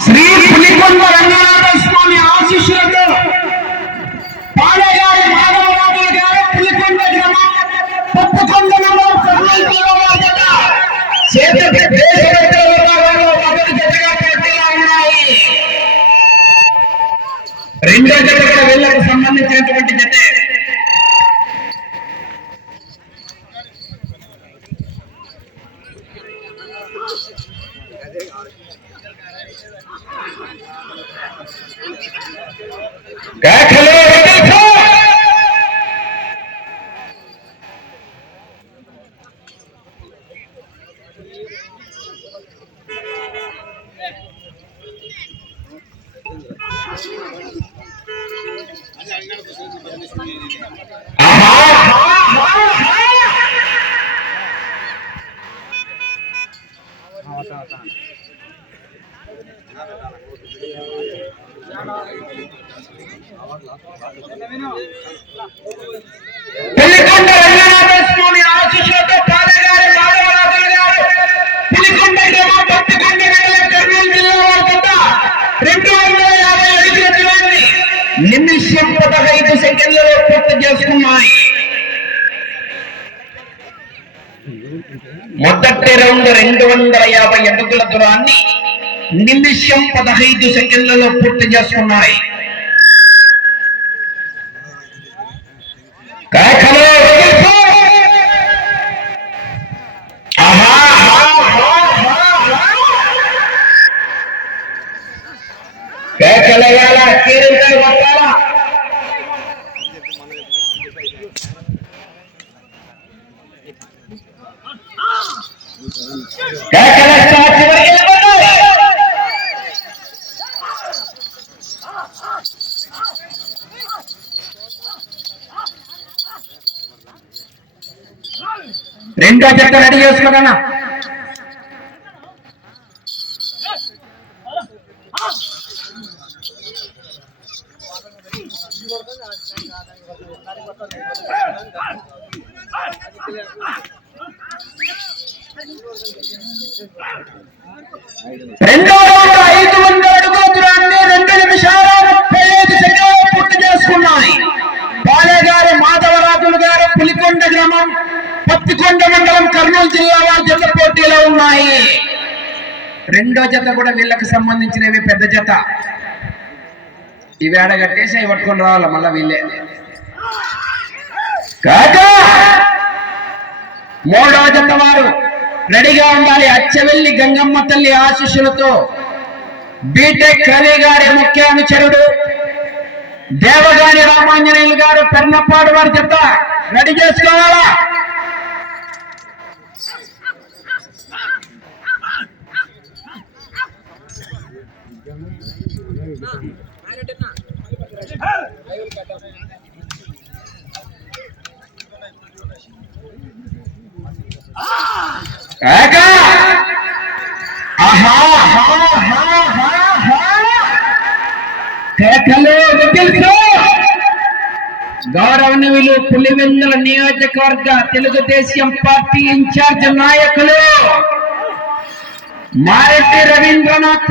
శ్రీ పులికొండ రంగనాథ స్వామి ఆశిష్యులతో పాడేగారి మాధవరాముల గారు పులికొండ గ్రామం పప్పుకొండ చేత రెండో జత కూడా వీళ్ళకు సంబంధించినటువంటి జతే కేకలు కేకలు! పులికొండ రంగనాథ స్వామి ఆశీస్సులతో పాలగారి మాధవరాజులు గారు. పులికొండ గ్రామం పత్తికొండ కర్నూలు జిల్లా వారి రెండు వందల యాభై అడుగుల దూరాన్ని నిమిషం పదహైదు సెకండ్లలో పూర్తి చేసుకున్నాయి. మొదటి రౌండ్ రెండు వందల యాభై అడుగుల దూరాన్ని నిమిషం పదహైదు సెకండ్లలో పూర్తి చేసుకున్నాయి. కేకలు ఆహా, ఆహా, రెండో జత రెడీ చేసుకోదన్నా రెండో రౌండ్ ఐదు వందల అడుగుల దూరాన్ని రెండు నిమిషాల ముప్పై ఐదు సెకండ్లు పూర్తి చేసుకున్నాయి. పాలేగారి మాధవరాజులు గారు పులికొండ గ్రామం పత్తికొండ మండలం కర్నూలు జిల్లా వారి జత పోటీలో ఉన్నాయి. రెండో జత కూడా వీళ్ళకి సంబంధించినవి పెద్ద జత. ఇవి ఆడగట్టేసి అవి పట్టుకొని రావాలి మళ్ళా వీళ్ళే. కాకా! మూడో జత వారు రెడీగా ఉండాలి. అచ్చవెల్లి గంగమ్మ తల్లి ఆశీస్సులతో బీటెక్ రవి గారి ముఖ్య అనుచరుడు దేవగాని రామాంజనేయులు గారు పెన్నపాడు వారి చెత్త రెడీ చేసుకోవాలా? గౌరవనీయులు పులివెందుల నియోజకవర్గ తెలుగుదేశం పార్టీ ఇన్ఛార్జ్ నాయకులు. మారెడ్డి రవీంద్రనాథ్